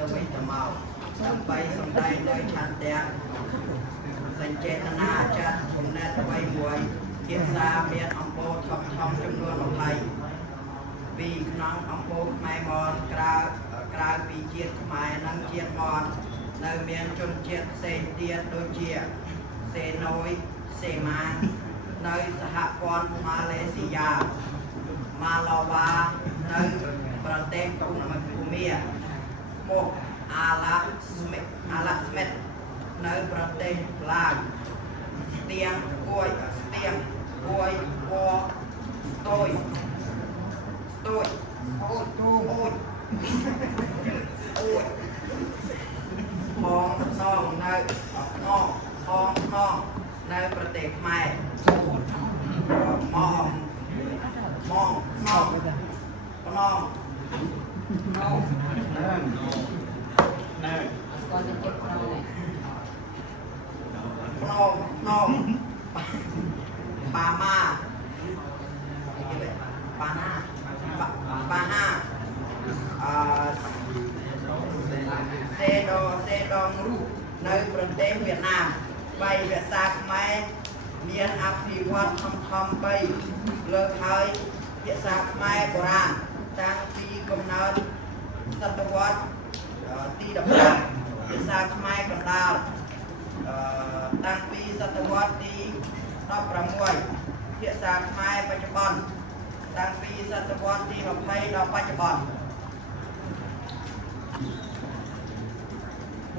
ទៅវិញទៅមកដើម្បីសម្ដែងនៅឆន្ទៈសញ្ចេតនាចាត់គំនិតអ្វីមួយភាសាមានអំពើធំចំនួន20ពីក្នុងអំពើខ្មែរមកក្រៅពីជាតិខ្មែរនិងជាតិមកនៅមានជនជាតិផ្សេងទៀតដូចជាសេណូយសេម៉ានៅសហព័ន្ធម៉ាឡេស៊ីយ៉ាម៉ាឡូវ៉ានៅប្រទេសភូមាមកអាឡាស្មិតនៅប្រទេសឡាវស្ទៀងគួយពស្ទួយផងស្នងនៅនៅប្រទេសខ្មែរម៉ងបាម៉ាបាហាសេដងរូនៅប្រទេសវៀតណាម3ភាសាខ្មែរមានអភិវឌ្ឍធំ3លើកហើយភាសាខ្មែរបុរាណតាំងពីកំណើតសតវត្សទី15ភាសាខ្មែរកណ្ដាលតាំងពីសតវត្សទី16ភាសាខ្មែរបច្ចុប្បន្នតាំងពីសតវត្សទី20ដល់បច្ចុប្បន្ន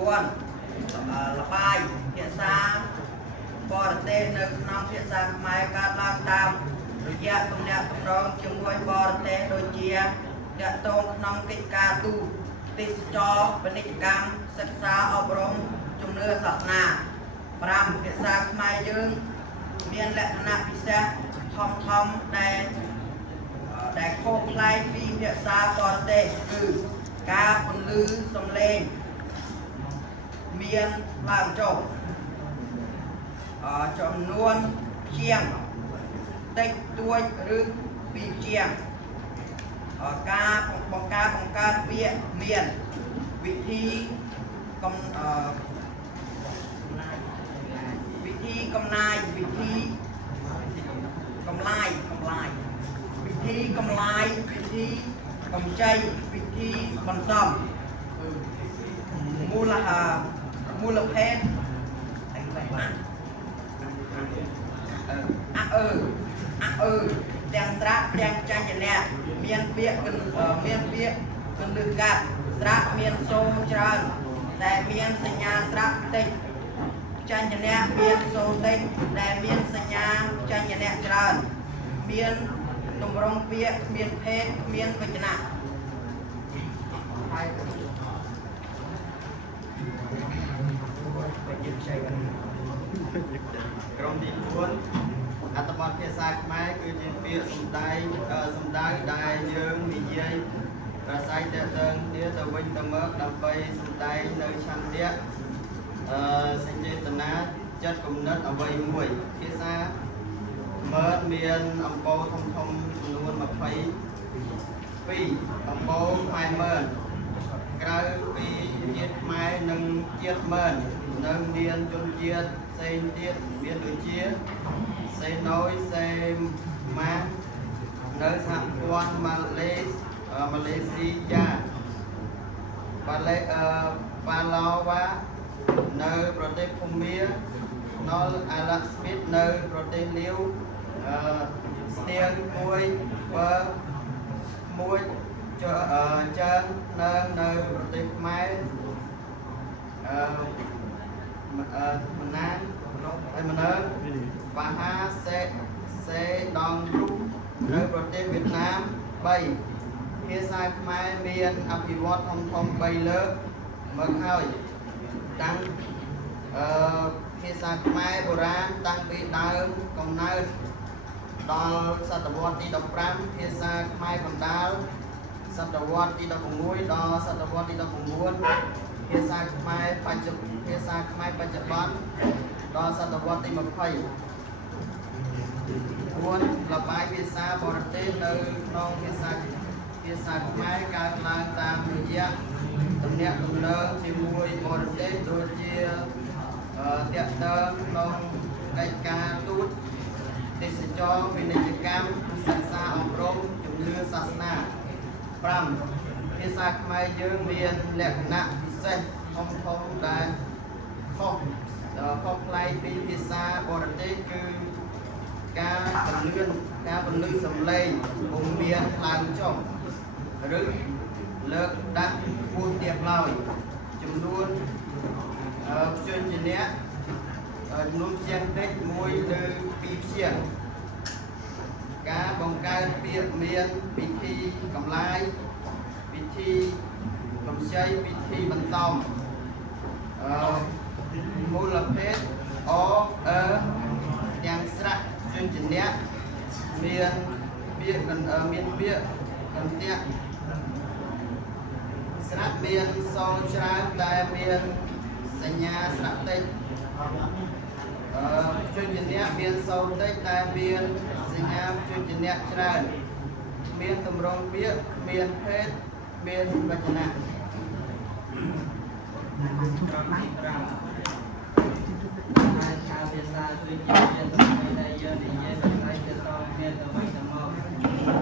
4លបាយភាសាបរទេសនៅក្នុងភាសាខ្មែរកើតឡើងតាមរយៈទំនាក់ទំនងជាមួយបរទេសដូចជាទាក់ទងក្នុងកិច្ចការទូតទេសចរពាណិជ្ជកម្មសិក្សាអប់រំជំនឿសាសនា5ភាសាខ្មែរយើងមានលក្ខណៈពិសេសធំដែលខុសប្លែកពីភាសាបរទេសគឺការពន្លឺសំឡេងមានឡើងចុះចំនួនជាងតិចតួចឬពីជាងការបង្កើតពាក្យមានវិធីកំឡាយវិធីកំចៃវិធីបន្សំមូលភេទទាំងស្រៈទាំងចញ្ញនៈមានពាក្យកន្លឹះកាត់ស្រៈមានសូរច្រើនតែមានសញ្ញាស្រៈតិចចញ្ញនៈមានសូរតិចដែលមានសញ្ញាចញ្ញនៈច្រើនមានទម្រង់ពាក្យមានភេទមានវចនៈក្រុមទី4អត្ថបទភាសាខ្មែរគឺជាពាក្យសំដៅដែលយើងនិយាយប្រស័យតើតើគ្នាទៅវិញទៅមកដើម្បីសំដែងនៅឆន្ទៈសញ្ចេតនាចិត្តគំនិតអ្វីមួយភាសាមើលមានអំពើធំចំនួន22អំពើខ្មែរមើលក្រៅពីជាតិខ្មែរនិងជាតិមើលនៅមានជនជាតិផ្សេងទៀតមានដូចជាសេណូយសេម៉ានៅសហព័ន្ធម៉ាឡេស៊ីយ៉ាប៉ាឡូវ៉ានៅប្រទេសភូមាណលអាឡាស្មីតនៅប្រទេសលាវស្ទៀងគួយមួយចាននៅប្រទេសខ្មែរមណានបាហាសេដងរូនៅប្រទេសវៀតណាម3ភាសាខ្មែរមានអភិវឌ្ឍធំ3លើកមកហើយតាំងភាសាខ្មែរបុរាណតាំងពីដើមកំណើតដល់សតវត្សទី15ភាសាខ្មែរកណ្ដាលសតវត្សទី16ដល់សតវត្សទី19ភាសាខ្មែរបច្ចុប្បន្នដល់សតវត្សទី20 4 លបាយភាសាបរទេសនៅក្នុងភាសាខ្មែរកើតឡើងតាមរយៈទំ អ្នកដំណើរជាមួយបរទេសដូចជាតាក់ទងក្នុងកិច្ចការទូតទេសចរពាណិជ្ជកម្មសិក្សាអប់រំជំនឿសាសនា5ភាសាខ្មែរយើងមានលក្ខណៈពិសេសធំដែលខុសប្លែកពីភាសាបរទេសគឺការបន្លឺសំឡេងពុំមានឡើងចុះឬលើកដាក់ពោះទាបឡើយចំនួនព្យញ្ជនៈចំនួនព្យញ្ជនតិច1ឬ2ព្យញ្ជនការបង្កើតពាក្យមានពិធីកម្លាយពិធីកំចៃពិធីបន្តមមូលភេទទាំងស្រៈព្យញ្ជនៈមានពាក្យកន្ទៈស្រៈមានសូរច្រើនតែមានសញ្ញាស្រៈតិចព្យញ្ជនៈមានសូរតិចតែមានសញ្ញាព្យញ្ជនៈច្រើនមានទម្រង់ពាក្យមានភេទមានវចនៈហើយការភាសាគឺជាជាសម្ដីដែលយើងនិយាយដោយផ្នែកទៅដល់មានទៅវិញទៅមក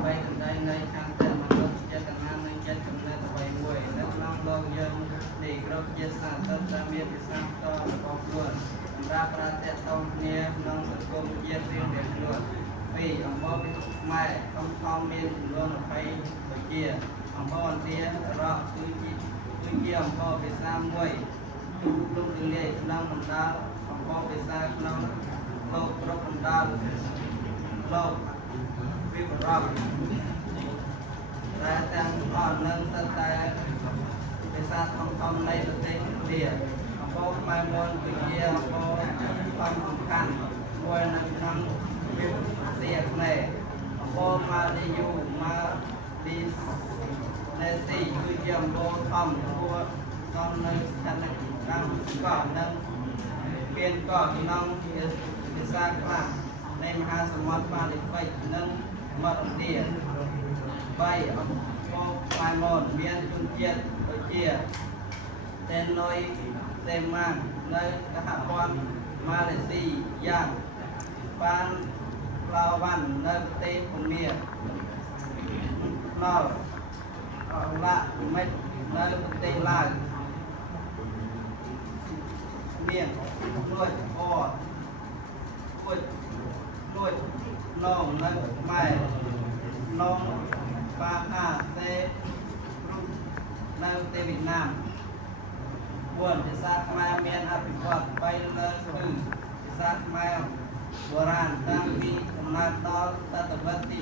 បែបសម្ដីនៃខាងតែមនុស្សចេតនានិងចិត្តកំណត់អ្វីមួយនៅក្នុងលោកយើងនេះគ្រប់ជាសាស្ត្រតែមានភាសាតរបស់ខ្លួនសម្រាប់ប្រាទះតងគ្នាក្នុងសង្គមជាតិរៀងៗខ្លួនពីអំបោពីខ្មែរធំមានចំនួន20ដូចជាអំបោអន្ទារកគឺជាអំបោភាសាមួយទូទៅលាយក្នុងបណ្ដាអំបោភាសាក្នុងលោកគ្រប់បណ្ដាលោកវិបរៈតែទាំងអស់នឹងទៅតែភាសាធំនៃប្រទេសឥណ្ឌាអំបោខ្មែរមុនគឺជាអំបោសំខាន់មួយនៅក្នុងវិទ្យាខ្មែរអំបោម៉ាឌីយូម៉ាឌីណេស៊ីគឺជាអំបោធំគួរសំនៅស្ថានភាពកម្ពុជានិងមានកកក្នុងភាសាខ្លះនៃមហាសមុទ្រប៉ាស៊ីហ្វិកនិងមាត់ឥណ្ឌា3អំបោខ្មែរមុនមានជនជាតិដូចជាតេណុយតេម៉ាងនៅសហព័ន្ធម៉ាឡេស៊ីយ៉ាងបានឡាវ៉ាន់នៅប្រទេសភូមាឡោឡាមិចនៅប្រទេសឡាវមានលួចអលួចនងនៅម៉ែនងបាហាសេរុនៅប្រទេសវៀតណាម4ភាសាខ្មែរមានអភិវឌ្ឍ3លើកគឺភាសាខ្មែរបុរាណតាំងពីកំណើតដល់សតវត្សទី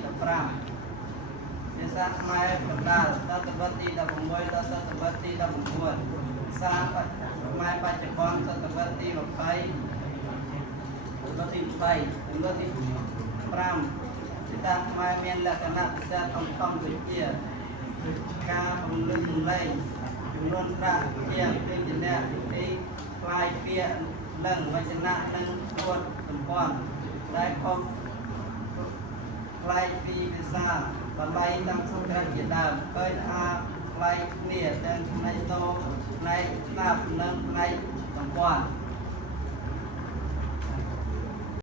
15ភាសាខ្មែរបណ្ដាលសតវត្សទី16ដល់សតវត្សទី19ភាសាខ្មែរបច្ចុប្បន្នសតវត្សទី20ដល់ទី5ភាសាខ្មែរមានលក្ខណៈពិសេសធំដូចជាការពង្រឹងសម្លេងចំនួនប្រាក់ជាងព្យញ្ជនៈទីផ្លាយពាក្យនិងវចនៈនិងពួតសម្ព័ន្ធដែលខុសផ្លែកពីភាសាបាលីតាមសំក្រាជាដើមឃើញថាផ្លែកគ្នាទាំងផ្នែកតផ្នែកស្ដាប់និងផ្នែកសម្ព័ន្ធ